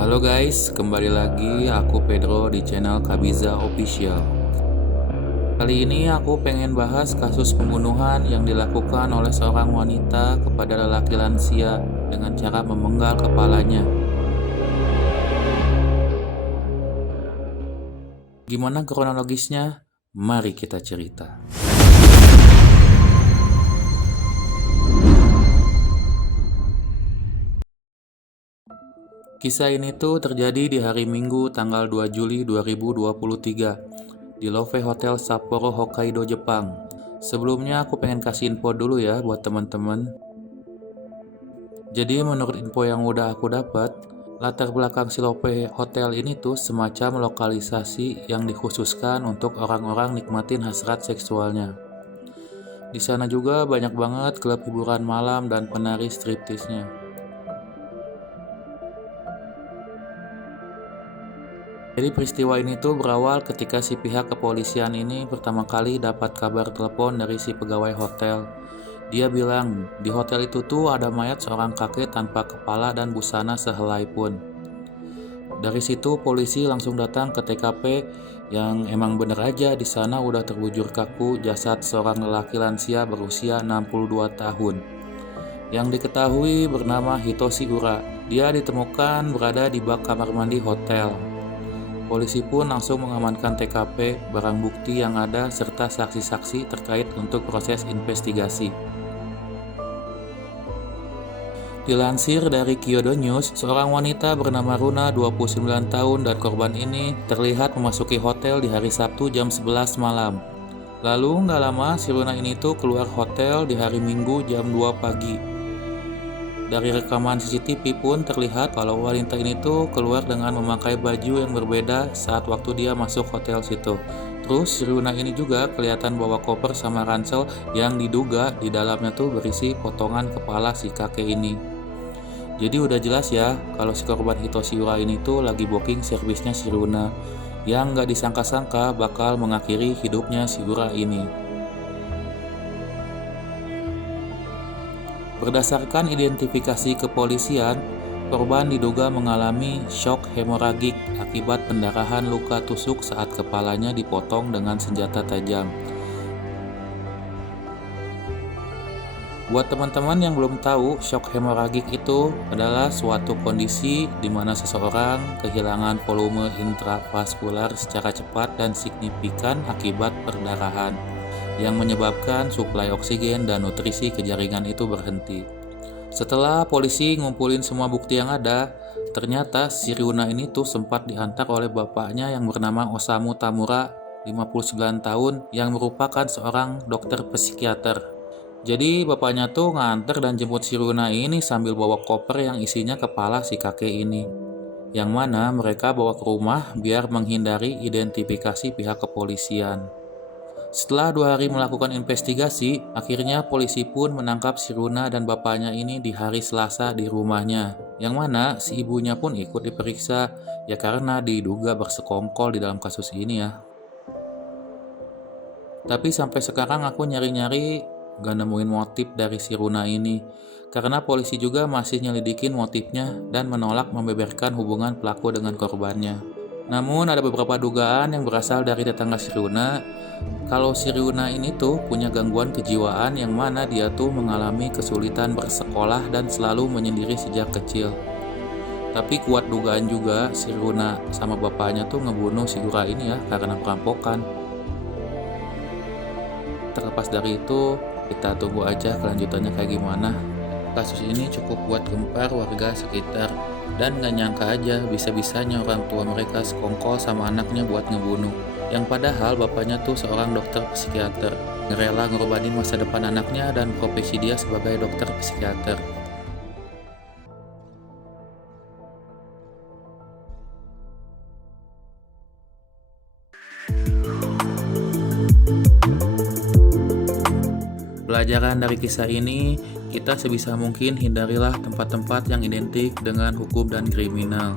Halo guys, kembali lagi aku Pedro di channel Kabiza Official. Kali ini aku pengen bahas kasus pembunuhan yang dilakukan oleh seorang wanita kepada lelaki lansia dengan cara memenggal kepalanya. Gimana kronologisnya? Mari kita cerita. Kisah ini tuh terjadi di hari Minggu tanggal 2 Juli 2023 di Love Hotel Sapporo, Hokkaido, Jepang. Sebelumnya aku pengen kasih info dulu ya buat teman-teman. Jadi menurut info yang udah aku dapat, latar belakang si Love Hotel ini tuh semacam lokalisasi yang dikhususkan untuk orang-orang nikmatin hasrat seksualnya. Di sana juga banyak banget klub hiburan malam dan penari striptisnya. Jadi peristiwa ini tuh berawal ketika si pihak kepolisian ini pertama kali dapat kabar telepon dari si pegawai hotel. Dia bilang, di hotel itu tuh ada mayat seorang kakek tanpa kepala dan busana sehelai pun. Dari situ polisi langsung datang ke TKP yang emang bener aja di sana udah terbujur kaku jasad seorang lelaki lansia berusia 62 tahun. Yang diketahui bernama Hitoshi Ura. Dia ditemukan berada di bak kamar mandi hotel. Polisi pun langsung mengamankan TKP, barang bukti yang ada, serta saksi-saksi terkait untuk proses investigasi. Dilansir dari Kyodo News, seorang wanita bernama Runa 29 tahun dan korban ini terlihat memasuki hotel di hari Sabtu jam 11 malam. Lalu nggak lama si Runa ini tuh keluar hotel di hari Minggu jam 2 pagi. Dari rekaman CCTV pun terlihat kalau wanita ini tuh keluar dengan memakai baju yang berbeda saat waktu dia masuk hotel situ. Terus si Runa ini juga kelihatan bawa koper sama ransel yang diduga di dalamnya tuh berisi potongan kepala si kakek ini. Jadi udah jelas ya kalau si korban Hitoshi Ura ini tuh lagi booking servisnya si Runa yang nggak disangka-sangka bakal mengakhiri hidupnya si Ura ini. Berdasarkan identifikasi kepolisian, korban diduga mengalami shock hemoragik akibat pendarahan luka tusuk saat kepalanya dipotong dengan senjata tajam. Buat teman-teman yang belum tahu, shock hemoragik itu adalah suatu kondisi di mana seseorang kehilangan volume intravaskular secara cepat dan signifikan akibat perdarahan, yang menyebabkan suplai oksigen dan nutrisi ke jaringan itu berhenti. Setelah polisi ngumpulin semua bukti yang ada, ternyata si Runa ini tuh sempat diantar oleh bapaknya yang bernama Osamu Tamura, 59 tahun, yang merupakan seorang dokter psikiater. Jadi bapaknya tuh nganter dan jemput si Runa ini sambil bawa koper yang isinya kepala si kakek ini, yang mana mereka bawa ke rumah biar menghindari identifikasi pihak kepolisian. Setelah 2 hari melakukan investigasi, akhirnya polisi pun menangkap si Runa dan bapaknya ini di hari Selasa di rumahnya, yang mana si ibunya pun ikut diperiksa, ya karena diduga bersekongkol di dalam kasus ini ya. Tapi sampai sekarang aku nyari-nyari gak nemuin motif dari si Runa ini, karena polisi juga masih nyelidikin motifnya dan menolak membeberkan hubungan pelaku dengan korbannya. Namun ada beberapa dugaan yang berasal dari tetangga si Runa kalau si Runa ini tuh punya gangguan kejiwaan yang mana dia tuh mengalami kesulitan bersekolah dan selalu menyendiri sejak kecil. Tapi kuat dugaan juga si Runa sama bapaknya tuh ngebunuh si Ura ini ya karena perampokan. Terlepas dari itu, kita tunggu aja kelanjutannya kayak gimana. Kasus ini cukup buat gempar warga sekitar dan gak nyangka aja bisa-bisanya orang tua mereka sekongkol sama anaknya buat ngebunuh. Yang padahal bapaknya tuh seorang dokter psikiater, ngerela ngorbanin masa depan anaknya dan profesi dia sebagai dokter psikiater. Pelajaran dari kisah ini, kita sebisa mungkin hindarilah tempat-tempat yang identik dengan hukum dan kriminal.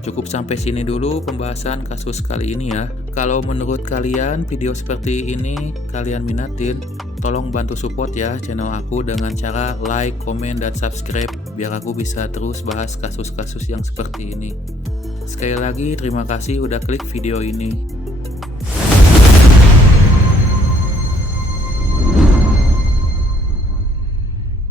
Cukup sampai sini dulu pembahasan kasus kali ini ya. Kalau menurut kalian video seperti ini kalian minatin, tolong bantu support ya channel aku dengan cara like, komen, dan subscribe biar aku bisa terus bahas kasus-kasus yang seperti ini. Sekali lagi terima kasih udah klik video ini.